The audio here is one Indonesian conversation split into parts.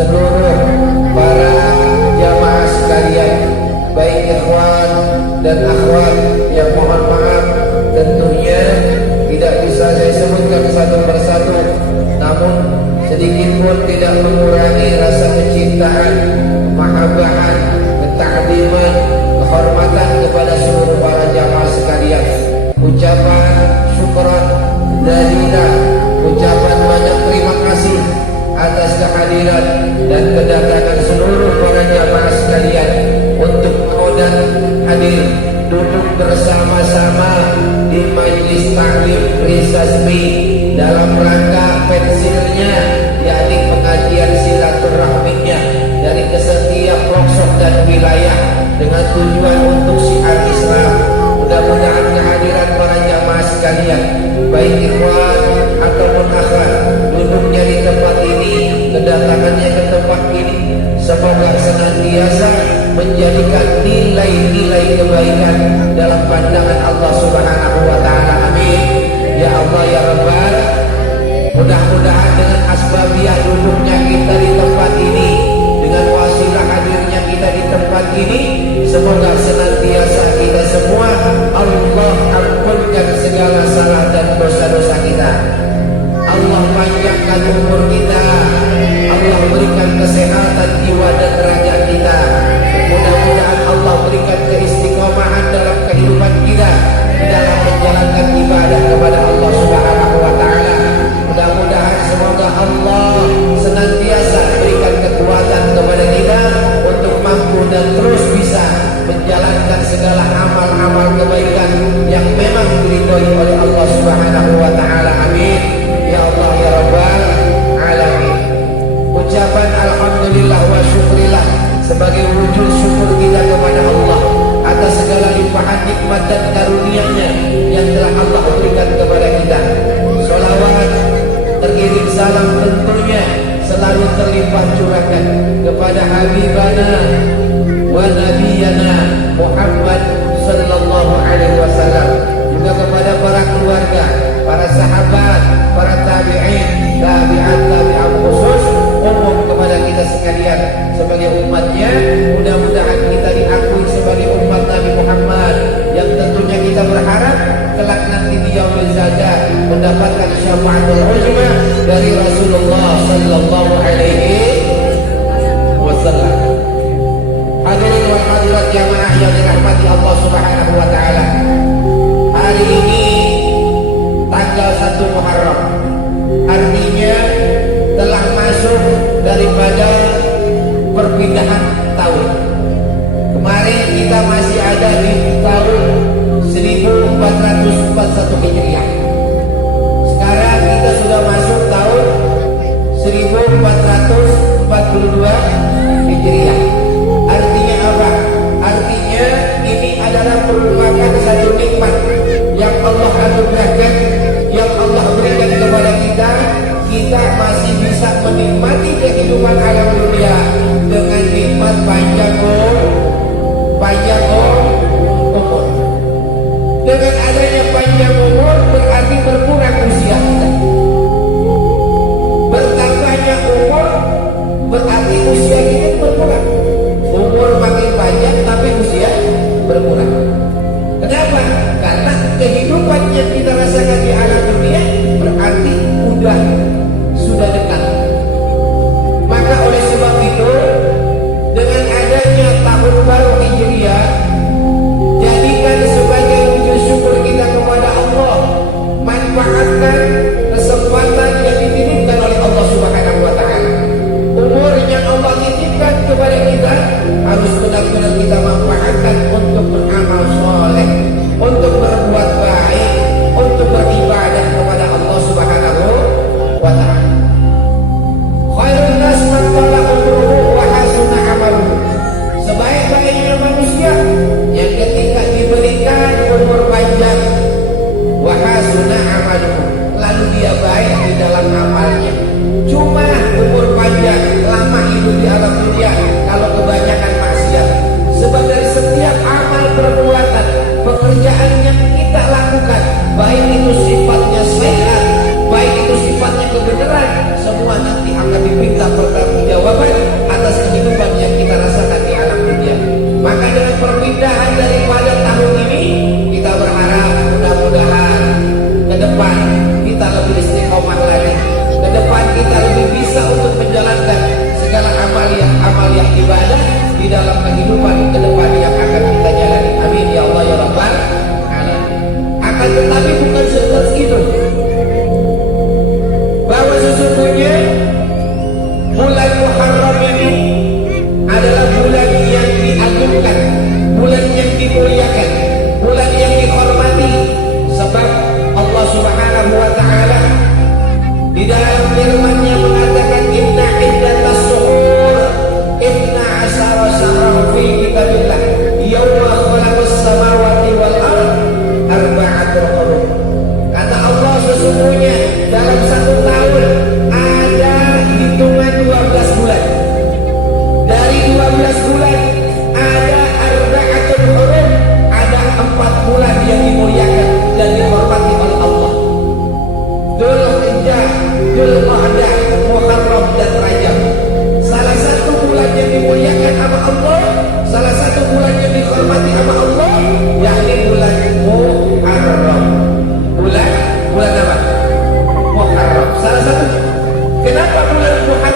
seluruh para jamaah sekalian, baik ikhwan dan akhwat yang mohon maaf tentunya tidak bisa saya sebutkan satu persatu, namun sedikit pun tidak mengurangi rasa kecintaan, mahabbahan, ketakdiman, kehormatan kepada seluruh para jamaah sekalian. Ucapan syukran jazila, ucapan banyak terima kasih atas kehadiran dan kedatangan seluruh para jamaah sekalian untuk mau dan hadir duduk bersama-sama di majlis taklim resmi dalam rangka pensilnya, yakni pengajian silaturahminya dari ke setiap pelosok dan wilayah dengan tujuan untuk syiar Islam. Mudah-mudahan kehadiran para jamaah sekalian, baik ikhwan ataupun akhwat, duduknya di tempat ini, kedatangannya ke tempat ini, semoga senantiasa menjadikan nilai-nilai kebaikan dalam pandangan Allah Subhanahu wa taala. Amin. Ya Allah ya Rabbal. Mudah-mudahan dengan asbabiah duduknya kita di tempat ini, dengan wasilah hadirnya kita di tempat ini, semoga senantiasa kita semua Allah ampunkan segala salah dan dosa-dosa kita. Allah panjangkan umur kita, Allah berikan kesehatan jiwa dan raga kita. Mudah-mudahan Allah berikan keistiqomahan dalam kehidupan kita dalam menjalankan ibadah kepada Allah Subhanahu wa taala. Mudah-mudahan semoga Allah senantiasa berikan kekuatan kepada kita untuk mampu dan terus bisa menjalankan segala amal-amal kebaikan yang memang diridhoi oleh Allah Subhanahu wa taala. Amin. Ya Allah ya Rabbal alamin. Ucapan alhamdulillah wa syukrillah sebagai wujud syukur kita kepada Allah atas segala limpahan nikmat dan karunia-Nya yang telah Allah berikan kepada kita. Sholawat terkirim salam tentunya selalu terlimpah curahkan kepada Habibana wa Nabiyana Muhammad sallallahu alaihi wasallam, juga kepada para keluarga, para sahabat, para tabi'in, tabi'at, tabi'at khusus umum kepada kita sekalian sebagai umatnya. Mudah-mudahan kita diakui sebagai umat Nabi Muhammad yang tentunya kita berharap kelak nanti di yaumil zada mendapatkan syafaatul uzma dari Rasulullah sallallahu alaihi wasallam. Hadirin wal hadirat jamaah yang dirahmati Allah Subhanahu wa taala. Hari ini tanggal 1 Muharram, artinya telah masuk daripada perpindahan tahun. Kemarin kita masih ada di tahun 1441 Hijriah. Sekarang kita sudah masuk tahun 1442 Hijriah. Artinya apa? Artinya ini adalah merupakan satu nikmat yang Allah anugerahkan, yang Allah berikan kepada kita. Kita masih bisa menikmati kehidupan alam dunia dengan nikmat panjang umur. Dengan adanya panjang umur berarti berkurang usia kita. Bertambahnya umur berarti usia kita berkurang. Umur makin panjang tapi usia berkurang. Kenapa? Karena kehidupan yang kita rasakan di alam dunia berarti sudah dekat. Maka oleh sebab itu, dengan adanya tahun baru Hijriah, jadikan sebagai wujud syukur kita kepada Allah. Manfaatkan kesempatan yang dititipkan oleh Allah Subhanahu wa taala. Umur yang Allah titipkan kepada kita harus benar-benar kita manfaatkan untuk beramal soleh, untuk berbuat baik, untuk beribadah kepada Allah Subhanahu wa ta'ala. Khairun nas man tala umruhu wa hasuna amaluhu. Sebaik-baiknya manusia yang ketika diberikan umur panjang wa hasuna amaluhu, lalu dia baik di dalam amalnya. Cuma umur panjang, lama hidup di alam dunia kalau kebanyakan maksiat. Sebab dari setiap amal perbuatan, pekerjaan yang kita lakukan, baik itu sifatnya sehat, baik itu sifatnya kebenaran, semua nanti akan diminta pertanggungjawaban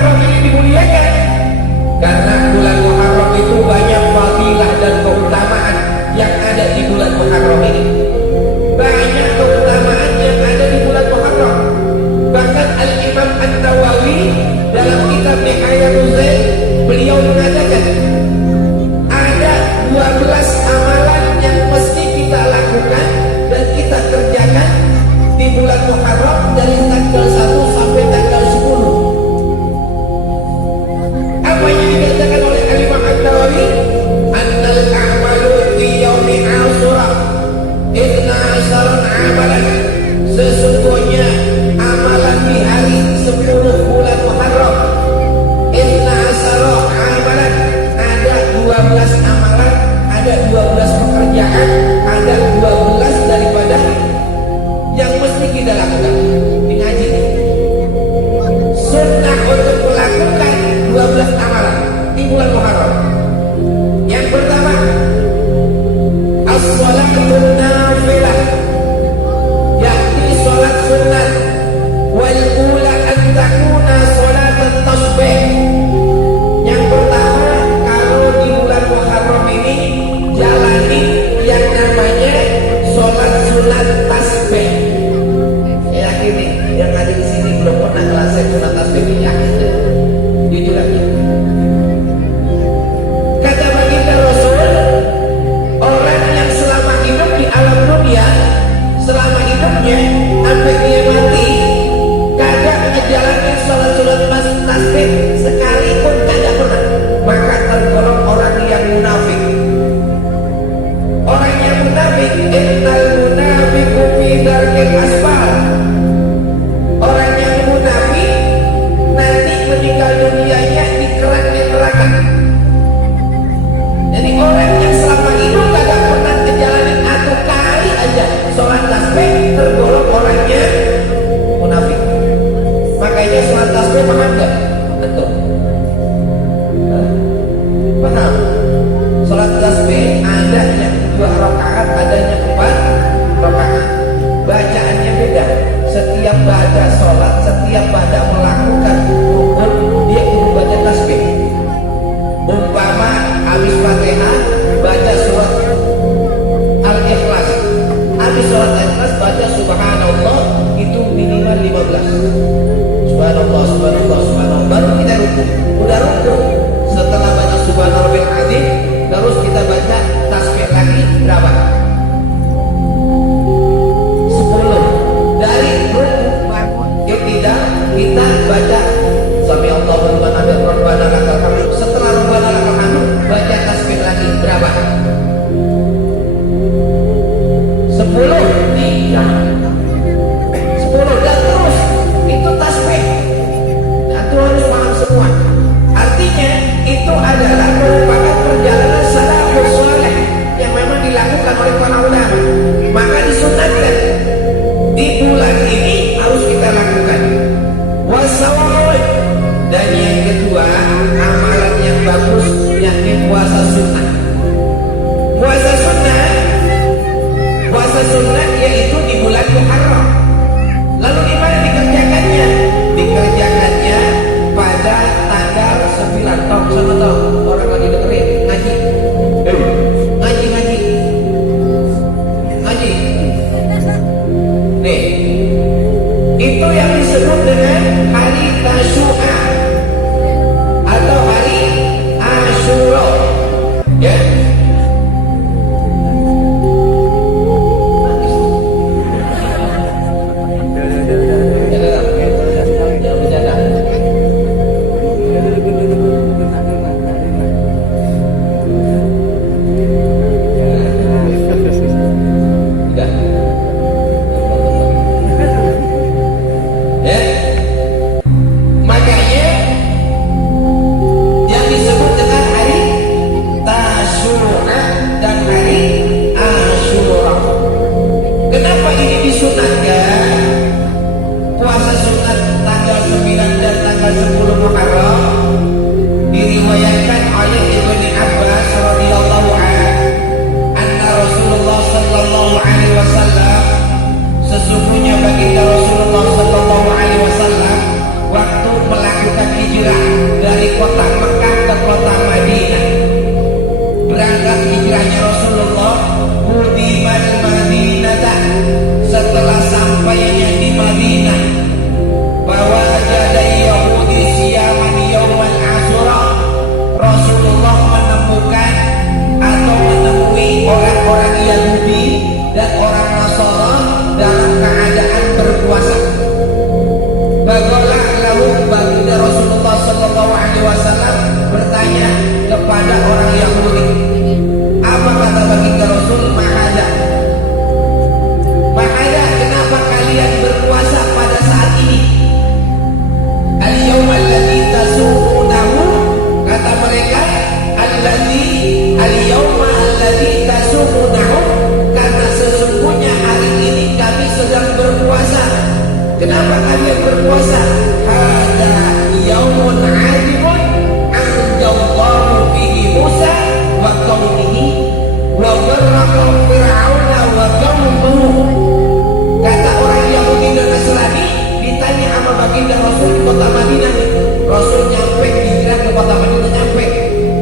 Muharram ini dimuliakan? Karena bulan Muharram itu banyak fadilah dan keutamaan yang ada di bulan Muharram ini. Banyak keutamaan yang ada di bulan Muharram. Bahkan Al-Imam An-Nawawi dalam kitab Nihayatul Zain, beliau mengatakan ada 12 amalan yang mesti kita lakukan dan kita kerjakan di bulan Muharram dari tanggal 1 sampai tanggal 10. Apa yang dikatakan oleh Al-Imam An-Nawawi? Annal a'malu fi yaumi Ashura 12 amalan. Sesungguhnya amalan di hari 10 bulan Muharram 12 amalan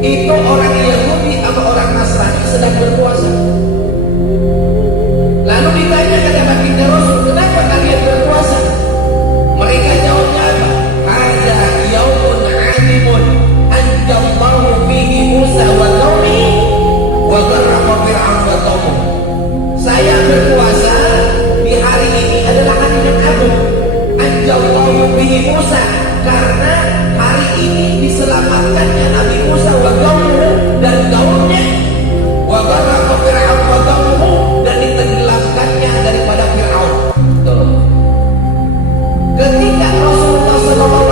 Itu orang Yahudi sama orang Nasrani sedang berpuasa. Lalu ditanya kepada baginda Rasul, kenapa kalian berpuasa? Mereka jawabnya apa? Hadza yaumun 'alimun anjallahu fihi Musa wa qaumihi wa gharraqa Fir'aun wa qaumuhu. Saya berpuasa di hari ini adalah hari yang agung. Anjallahu fihi Musa, karena hari ini diselamatkannya Nabi Musa wa qaumuhu dan kaumnya, wa gharraqa Fir'aun wa qaumuhu, dan ditenggelamkannya daripada Fir'aun. Tuh. Ketika Rasulullah SAW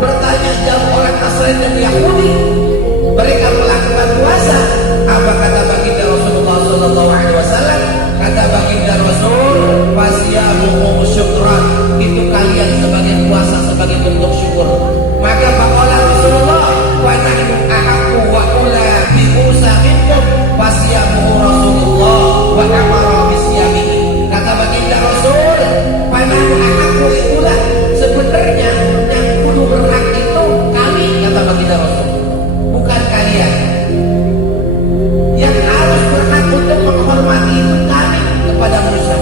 bertanya jawab orang Nasrani dan Yahudi, mereka melakukan puasa. Apa kata baginda Rasulullah SAW? Kata baginda Rasul, "Fasyamuhum syukran." Itu kalian sebagai puasa sebagai bentuk syukur. Maka faqala Rasulullah, "Wa nahnu ahaqqu wa ula bi Musa minkum." Fasyamuhu Rasulullah wa amara bisyamihi. Kata baginda Rasul, "Panahnu ahaqqu itulah sebenarnya yang kudu berhak itu kami," kata baginda Rasul, bukan kalian. Yang harus berhak untuk menghormati itu kami kepada Musa.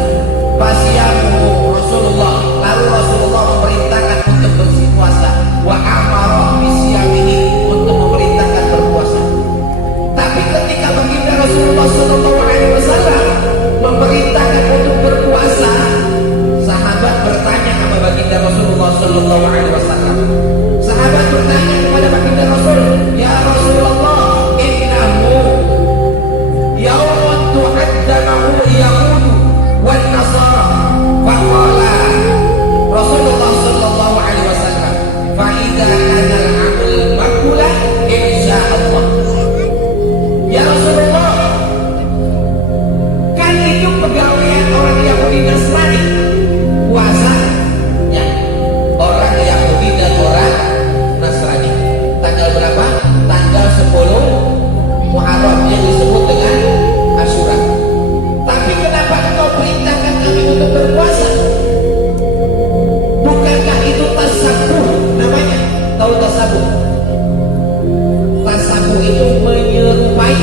Fasyamuhu Rasulullah, lalu Rasulullah memerintahkan untuk berpuasa. Wa amara bisyamihi, untuk memerintahkan berpuasa. Tapi ketika baginda Rasulullah SAW memerintahkan untuk berpuasa, sahabat bertanya kepada baginda Rasulullah SAW. Sahabat bertanya kepada baginda Rasul, "Ya Rasulullah, innahu yaumun tu'addamahu yahudu wan nasara." Faqala Rasulullah SAW, "Fa idza kana al-'amul maqbulah insyaallah." Ya Rasulullah, kan itu pegawaian orang Yahudi Nasrani, puasa ya, orang Yahudi dan orang Nasrani. Tanggal berapa? Tanggal 10 Muharram yang disebut dengan Asyura. Tapi kenapa engkau perintahkan kami untuk berpuasa? Bukankah itu tasabuh namanya? Tahu tasabuh? Tasabuh itu menyerupai.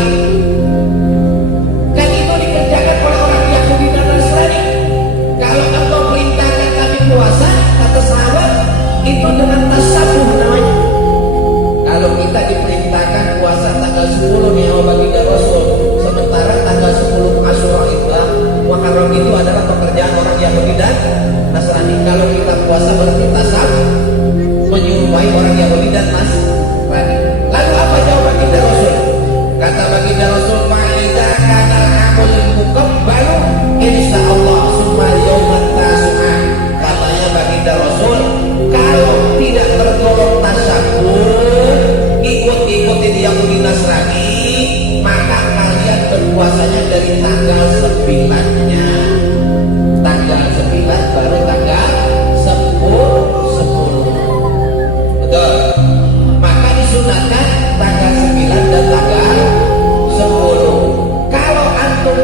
Kan itu dikerjakan oleh orang Yahudi dan Nasrani. Kalau engkau perintahkan kami puasa, kata sahabat, itu dengan tasabuh namanya. Kalau kita diperintahkan puasa tanggal 10 nih sama baginda Rasul, sementara tanggal 10 Asyura itu Muharram itu adalah pekerjaan orang Yahudi dan Nasrani. Kalau kita puasa berarti tasabuh, menyerupai orang Yahudi dan Nasrani. Lalu apa jawab baginda Rasul? Kata baginda Rasul, "Fa'idza kana al-'amul muqabbalu insyaallah summa yaumat tasu'ah." Katanya baginda Rasul, kalau tidak tergolong tasabuh, ikut-ikutin Yahudi Nasrani, maka kalian berpuasanya dari tanggal 9-nya. Tanggal 9 baru tanggal 10. Betul. Maka disunatkan tanggal 9 dan tanggal 10. Kalau antum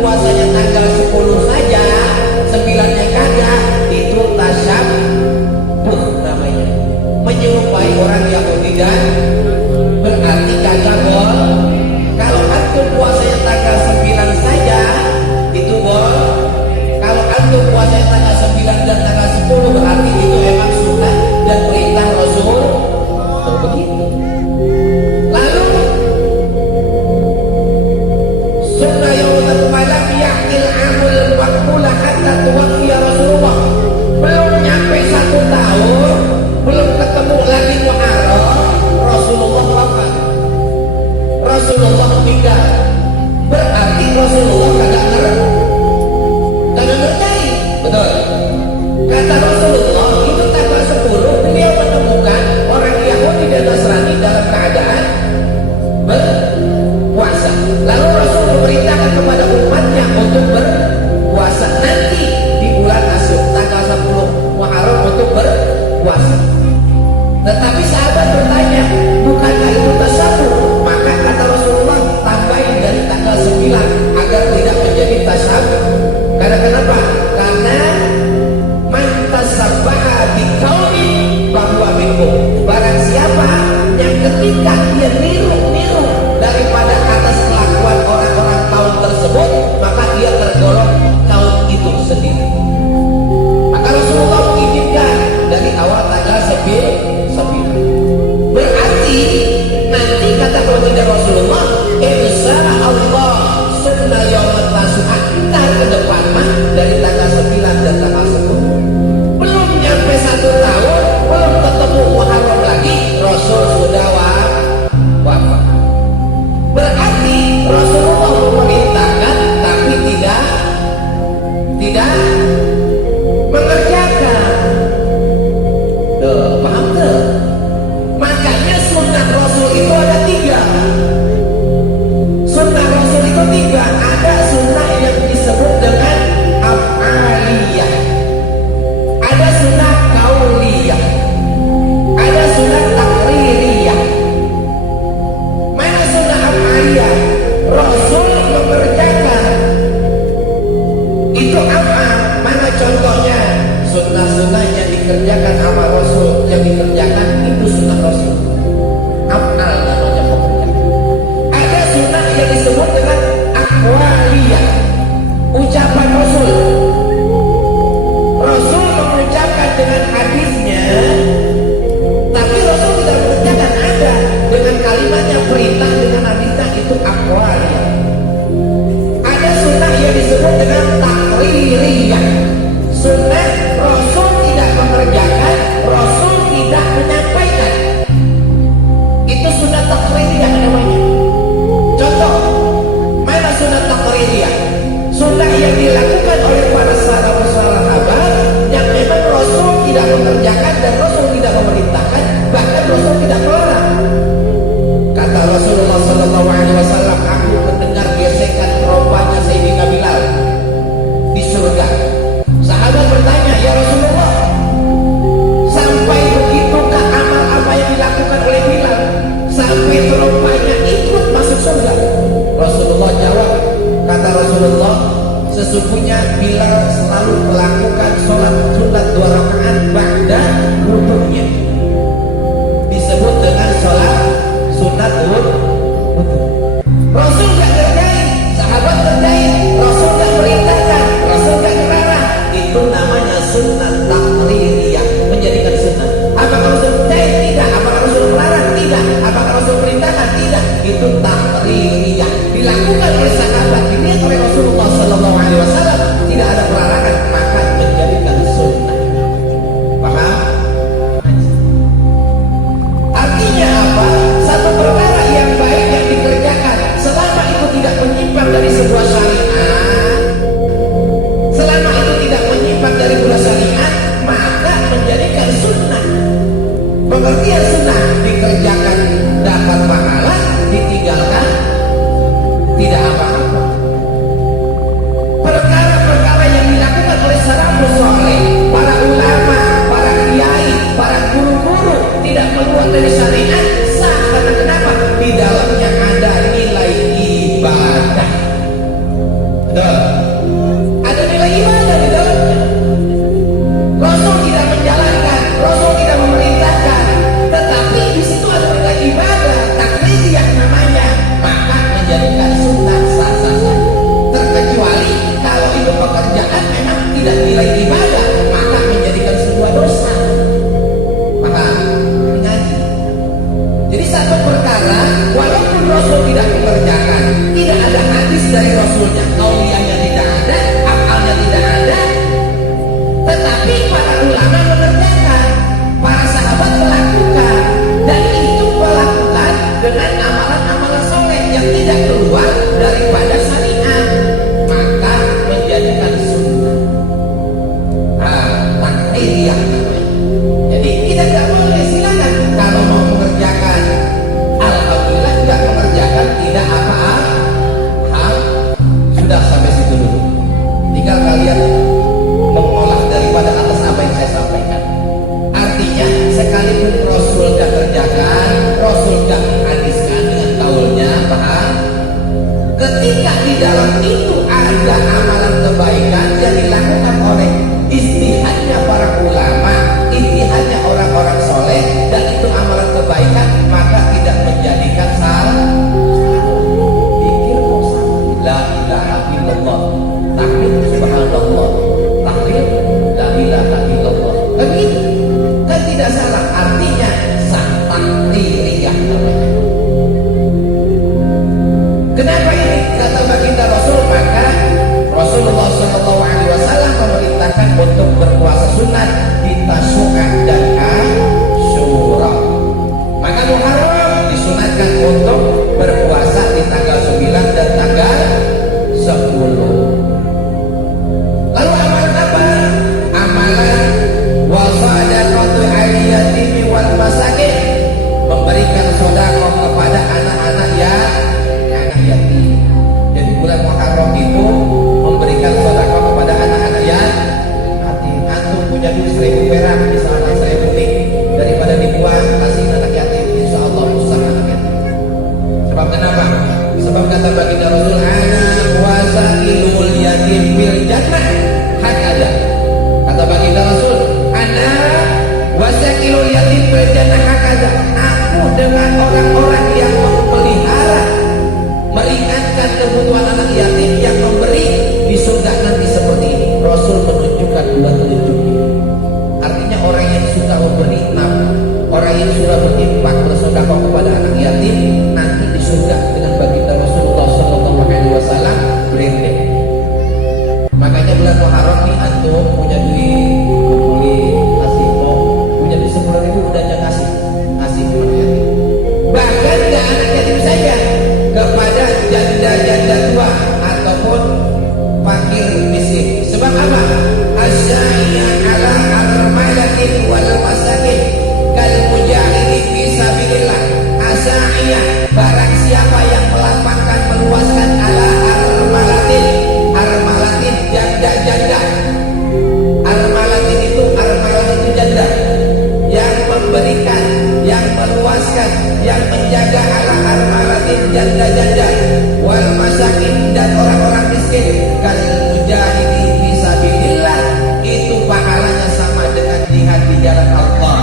puasanya tanggal 10 saja, 9-nya kagak, itu tasabuh namanya. Menyerupai orang Yahudi dan berarti kagak bol. Kalau antum puasanya tanggal 9 saja, itu bol. Kalau antum puasanya tanggal 9 dan tanggal 10, berarti itu emang sunnah dan perintah Rasul. Begitu. Lalu sunnah yaumat malam ya'til amul maqbulah hatta tuwaffiya Rasulullah. Belum nyampe 1 tahun, belum ketemu lagi Muharram, Rasulullah wafat. Rasulullah meninggal. Berarti Rasulullah kagak ngerti. Betul. Kata Rasulullah, itu tanggal 10 beliau menemukan orang Yahudi dan Nasrani dalam keadaan berpuasa. Lalu Rasul memerintahkan kepada umatnya untuk berpuasa nanti di bulan Asyura tanggal 10 Muharram untuk berpuasa. Tetapi sahabat bertanya, bukankah itu tasabuh? Maka kata Rasulullah, tambahin dari tanggal 9 agar tidak menjadi tasabuh. Karena kenapa? Karena man tasabbaha biqaumin bahwa minhum. Barang siapa yang ketika dia pengertian sunnah, dikerjakan dapat pahala, ditinggalkan tidak apa-apa. Perkara-perkara yang dilakukan oleh salafus saleh, para ulama, para kiai, para guru-guru tidak keluar dari syariat sah. Karena kenapa? Di dalamnya ada nilai ibadah. Betul. Ada nilai ibadah di dalamnya. Rasul tidak menjalankan, Rasul tidak memerintahkan, tetapi di situ ada nilai ibadah, taklidiyah namanya, maka menjadikan sunnah sah-sah saja. Terkecuali kalau itu pekerjaan memang tidak nilai ibadah, maka menjadikan sebuah dosa. Maka ngaji. Jadi satu perkara, walaupun Rasul tidak mengerjakan, tidak ada hadis dari Rasulnya, kauliyahnya tidak ada, akalnya tidak ada, tetapi para ulama mengerjakan, para sahabat melakukan, dan itu melakukan dengan amalan-amalan soleh yang tidak keluar daripada syariat, maka menjadikan sunnah. Taklidiyah namanya. Jadi kita tidak boleh, silakan kalau mau mengerjakan, alhamdulillah, tidak mengerjakan tidak apa-apa. Sudah sampai situ dulu. Tinggal kalian mengolah daripada atas apa yang saya sampaikan. Artinya sekalipun Rasul tidak kerjakan, Rasul tidak hadiskan dengan kaulnya, paham? Ketika di dalam itu ada amalan kebaikan yang dilakukan oleh ijtihadnya para ulama, ijtihadnya orang-orang soleh, dan itu amalan kebaikan, maka tidak menjadikan salah. Pikir kok salah? La ilaha illallah, tahlil subhanallah, tahlil la ilaha illallah. Begitu kan tidak salah, artinya sah, taklidiyah namanya. Kenapa ini kata baginda Rasul? Maka Rasulullah SAW memerintahkan untuk berpuasa sunat di Tasyu'ah dan Asyura. Maka Muharram disunatkan untuk berpuasa di tanggal 9 dan tanggal 10. Lalu amalan apa? Amalan wasadaqatu aliyatimi wal masakin, memberikan sedekah kepada anak-anak yatim. Jadi bulan Muharram itu memberikan sedekah kepada anak-anak yatim. Antum punya duit 1.000 perak, bisa anak saya penting, daripada dibuang kasih anak yatim, insya Allah usah anak yatim. Sebab kenapa? Sebab kata baginda Rasul, anak wasailul yatim bil jannah hakada. Kata baginda Rasul, anak wasailul yatim bil jannah hakada. Aku dengan orang-orang yang memelihara, meringankan kebutuhan anak yatim, yang memberi di surga nanti seperti ini. Rasul menunjukkan dua telunjuk ini. Artinya orang yang suka memberi nafkah, orang yang suka berinfak, bersedekah kepada anak yatim, nanti di surga dengan baginda Rasulullah SAW berendek. Makanya bulan Muharram nih, antum punya duit, kumpulin, kasih, punya duit 10.000 udah aja kasih kepada yatim. Bahkan ke anak yatim saja, kepada janda-janda tua ataupun fakir miskin. Sebab apa? Asya'iyah ala armalatin wal masakin kal mujahidin fi sabilillah. Asya'iyah, barang siapa yang melapangkan, meluaskan, ala armalatin, janda-janda. Armalatin itu janda, yang memberikan, yang meluaskan, yang menjaga, ala armalatin, janda-janda, wal masakin, dan orang-orang miskin, kal mujahidin fi sabilillah, itu pahalanya sama dengan jihad di jalan Allah.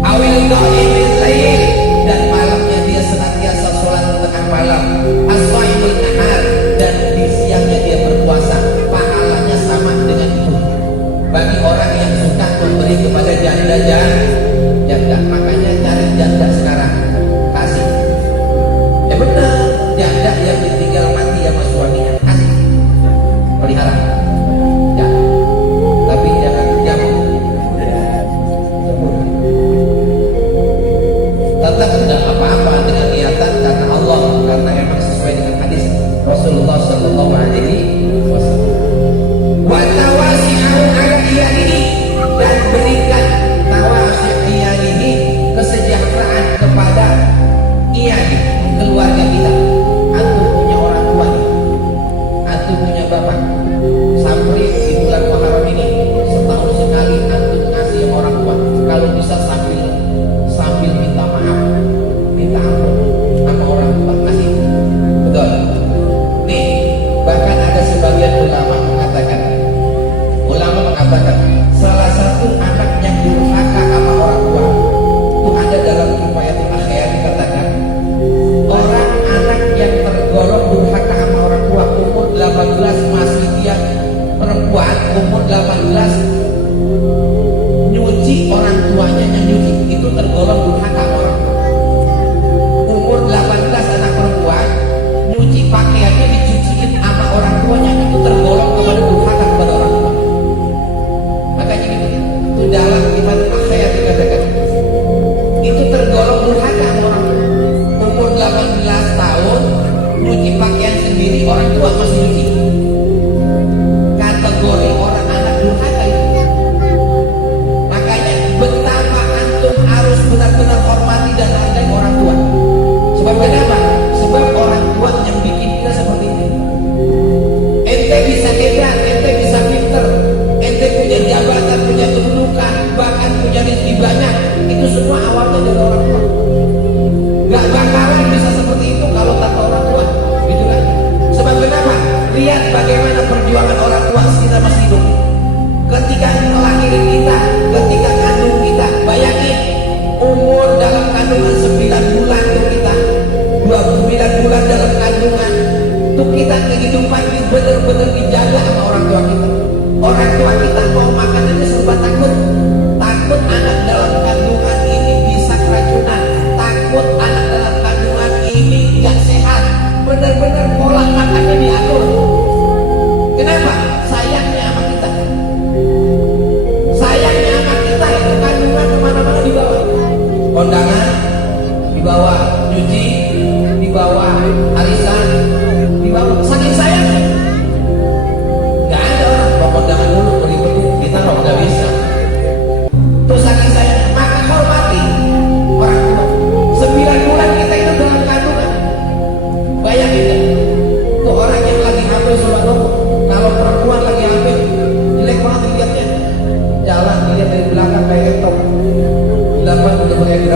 Awil qaimin lail, dan malamnya dia senantiasa sholat tengah malam. As-shaimul nahar, dan di siangnya dia berpuasa, pahalanya sama dengan itu. Bagi orang yang suka memberi kepada janda, makanya cari janda sekarang, kasih. Ya benar, janda yang ditinggal mati sama suaminya, kasih.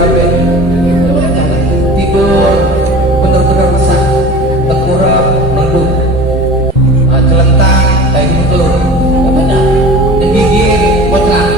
sampai tidur benar-benar resah, tengkurap mengedut, celentang kayak gitu, benar, menggigil kocak.